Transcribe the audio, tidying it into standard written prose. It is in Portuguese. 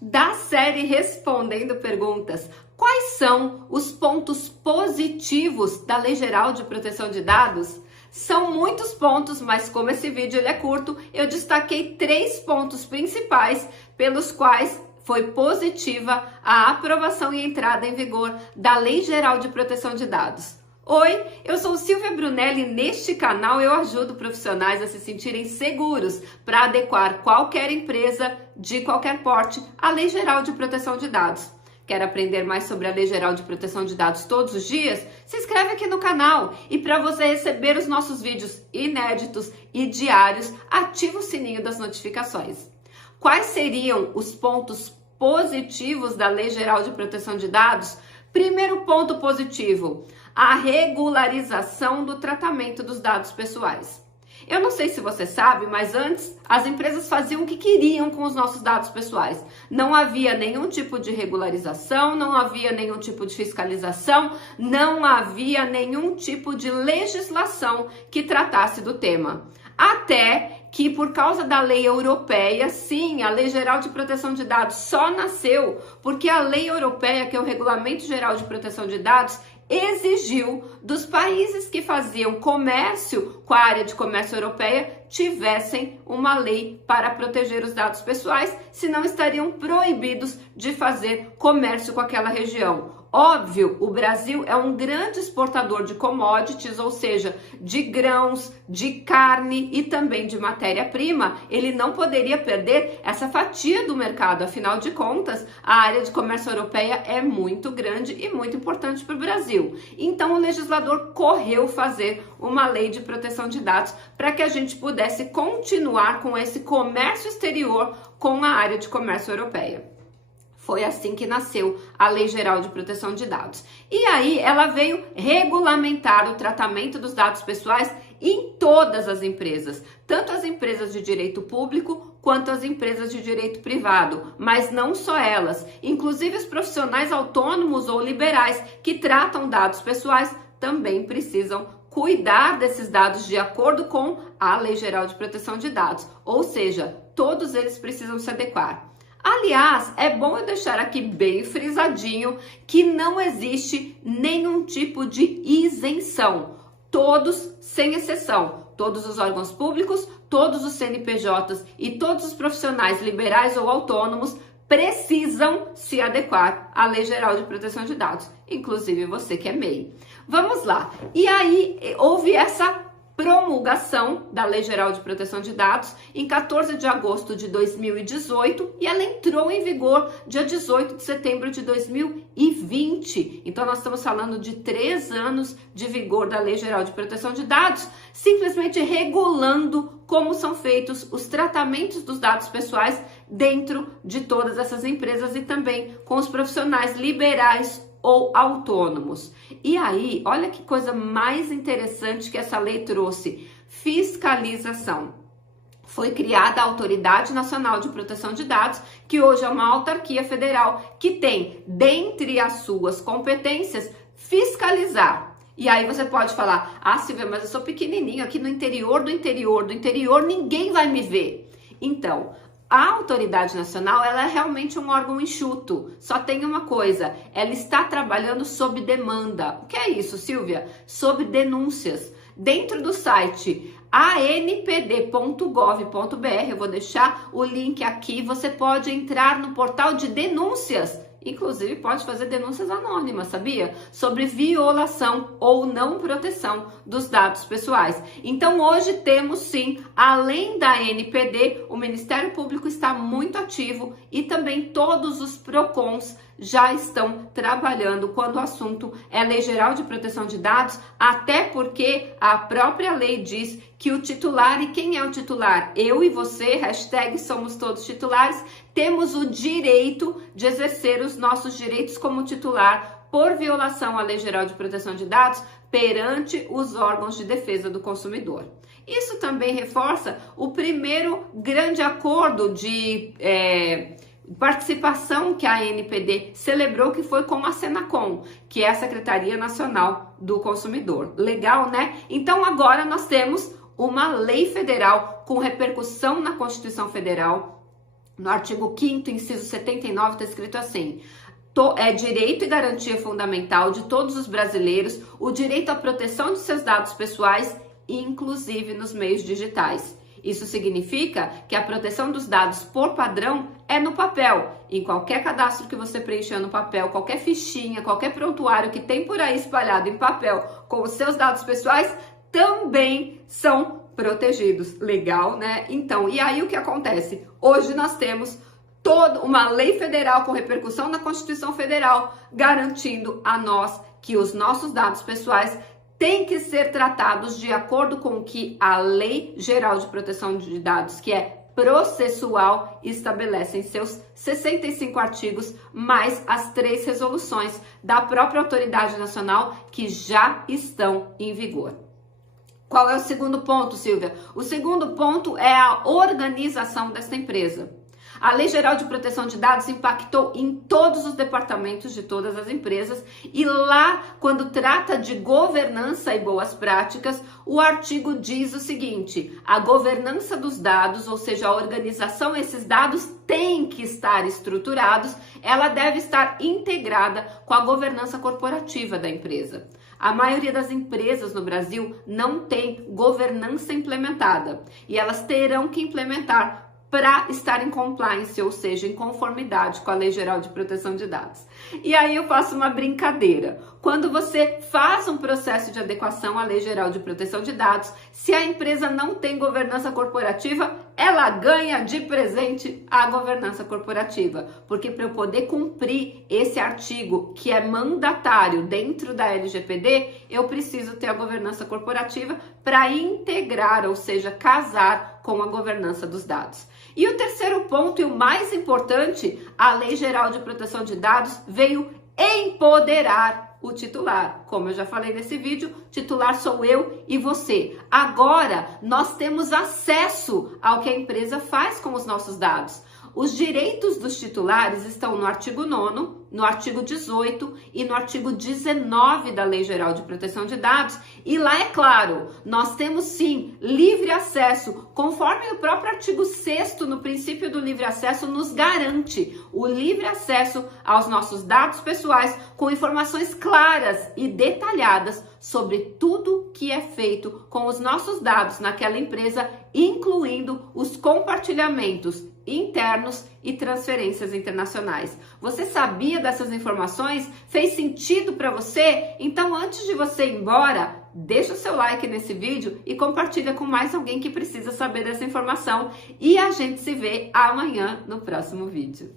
Da série Respondendo Perguntas, quais são os pontos positivos da Lei Geral de Proteção de Dados? São muitos pontos, mas como esse vídeo ele é curto, eu destaquei 3 pontos principais pelos quais foi positiva a aprovação e entrada em vigor da Lei Geral de Proteção de Dados. Oi, eu sou Silvia Brunelli e neste canal eu ajudo profissionais a se sentirem seguros para adequar qualquer empresa de qualquer porte à Lei Geral de Proteção de Dados. Quer aprender mais sobre a Lei Geral de Proteção de Dados todos os dias? Se inscreve aqui no canal e para você receber os nossos vídeos inéditos e diários, ativa o sininho das notificações. Quais seriam os pontos positivos da Lei Geral de Proteção de Dados? Primeiro ponto positivo, a regularização do tratamento dos dados pessoais. Eu não sei se você sabe, mas antes as empresas faziam o que queriam com os nossos dados pessoais. Não havia nenhum tipo de regularização, não havia nenhum tipo de fiscalização, não havia nenhum tipo de legislação que tratasse do tema. Até que por causa da lei europeia, sim, a Lei Geral de Proteção de Dados só nasceu porque a lei europeia, que é o Regulamento Geral de Proteção de Dados, exigiu dos países que faziam comércio com a área de comércio europeia tivessem uma lei para proteger os dados pessoais, senão estariam proibidos de fazer comércio com aquela região. Óbvio, o Brasil é um grande exportador de commodities, ou seja, de grãos, de carne e também de matéria-prima. Ele não poderia perder essa fatia do mercado, afinal de contas, a área de comércio europeia é muito grande e muito importante para o Brasil. Então, o legislador correu fazer uma lei de proteção de dados para que a gente pudesse continuar com esse comércio exterior com a área de comércio europeia. Foi assim que nasceu a Lei Geral de Proteção de Dados. E aí ela veio regulamentar o tratamento dos dados pessoais em todas as empresas, tanto as empresas de direito público quanto as empresas de direito privado, mas não só elas, inclusive os profissionais autônomos ou liberais que tratam dados pessoais também precisam cuidar desses dados de acordo com a Lei Geral de Proteção de Dados, ou seja, todos eles precisam se adequar. Aliás, é bom eu deixar aqui bem frisadinho que não existe nenhum tipo de isenção. Todos, sem exceção, todos os órgãos públicos, todos os CNPJs e todos os profissionais liberais ou autônomos precisam se adequar à Lei Geral de Proteção de Dados, inclusive você que é MEI. Vamos lá. E aí houve essa promulgação da Lei Geral de Proteção de Dados em 14 de agosto de 2018 e ela entrou em vigor dia 18 de setembro de 2020. Então nós estamos falando de 3 anos de vigor da Lei Geral de Proteção de Dados, simplesmente regulando como são feitos os tratamentos dos dados pessoais dentro de todas essas empresas e também com os profissionais liberais ou autônomos. E aí, olha que coisa mais interessante que essa lei trouxe: fiscalização. Foi criada a Autoridade Nacional de Proteção de Dados, que hoje é uma autarquia federal que tem, dentre as suas competências, fiscalizar. E aí você pode falar: ah, Silvia, mas eu sou pequenininho aqui no interior do interior, ninguém vai me ver. Então, a Autoridade Nacional, ela é realmente um órgão enxuto. Só tem uma coisa, ela está trabalhando sob demanda. O que é isso, Silvia? Sob denúncias. Dentro do site anpd.gov.br, eu vou deixar o link aqui, você pode entrar no portal de denúncias. Inclusive pode fazer denúncias anônimas, sabia? Sobre violação ou não proteção dos dados pessoais. Então hoje temos sim, além da ANPD, o Ministério Público está muito ativo e também todos os PROCONs já estão trabalhando quando o assunto é Lei Geral de Proteção de Dados, até porque a própria lei diz que o titular, e quem é o titular? Eu e você, hashtag somos todos titulares, temos o direito de exercer os nossos direitos como titular por violação à Lei Geral de Proteção de Dados perante os órgãos de defesa do consumidor. Isso também reforça o primeiro grande acordo de participação que a ANPD celebrou, que foi com a Senacom, que é a Secretaria Nacional do Consumidor. Legal, né? Então agora nós temos uma lei federal com repercussão na Constituição Federal, No artigo 5º, inciso 79, está escrito assim: é direito e garantia fundamental de todos os brasileiros o direito à proteção de seus dados pessoais, inclusive nos meios digitais. Isso significa que a proteção dos dados por padrão é no papel. Em qualquer cadastro que você preencher no papel, qualquer fichinha, qualquer prontuário que tem por aí espalhado em papel com os seus dados pessoais, também são protegidos. Legal, né? Então, e aí o que acontece? Hoje nós temos toda uma lei federal com repercussão na Constituição Federal, garantindo a nós que os nossos dados pessoais têm que ser tratados de acordo com o que a Lei Geral de Proteção de Dados, que é processual, estabelece em seus 65 artigos, mais as 3 resoluções da própria autoridade nacional que já estão em vigor. Qual é o segundo ponto, Silvia? O segundo ponto é a organização desta empresa. A Lei Geral de Proteção de Dados impactou em todos os departamentos de todas as empresas e lá, quando trata de governança e boas práticas, o artigo diz o seguinte: a governança dos dados, ou seja, a organização, esses dados têm que estar estruturados, ela deve estar integrada com a governança corporativa da empresa. A maioria das empresas no Brasil não tem governança implementada e elas terão que implementar para estar em compliance, ou seja, em conformidade com a Lei Geral de Proteção de Dados. E aí eu faço uma brincadeira. Quando você faz um processo de adequação à Lei Geral de Proteção de Dados, se a empresa não tem governança corporativa, ela ganha de presente a governança corporativa. Porque para eu poder cumprir esse artigo, que é mandatário dentro da LGPD, eu preciso ter a governança corporativa para integrar, ou seja, casar com a governança dos dados. E o terceiro ponto, e o mais importante, a Lei Geral de Proteção de Dados veio empoderar o titular. Como eu já falei nesse vídeo, titular sou eu e você. Agora, nós temos acesso ao que a empresa faz com os nossos dados. Os direitos dos titulares estão no artigo 9º, no artigo 18 e no artigo 19 da Lei Geral de Proteção de Dados. E lá, é claro, nós temos sim livre acesso, conforme o próprio artigo 6º, no princípio do livre acesso, nos garante o livre acesso aos nossos dados pessoais com informações claras e detalhadas sobre tudo que é feito com os nossos dados naquela empresa, incluindo os compartilhamentos internos e transferências internacionais. Você sabia dessas informações? Fez sentido para você? Então, antes de você ir embora, deixa o seu like nesse vídeo e compartilha com mais alguém que precisa saber dessa informação. E a gente se vê amanhã no próximo vídeo.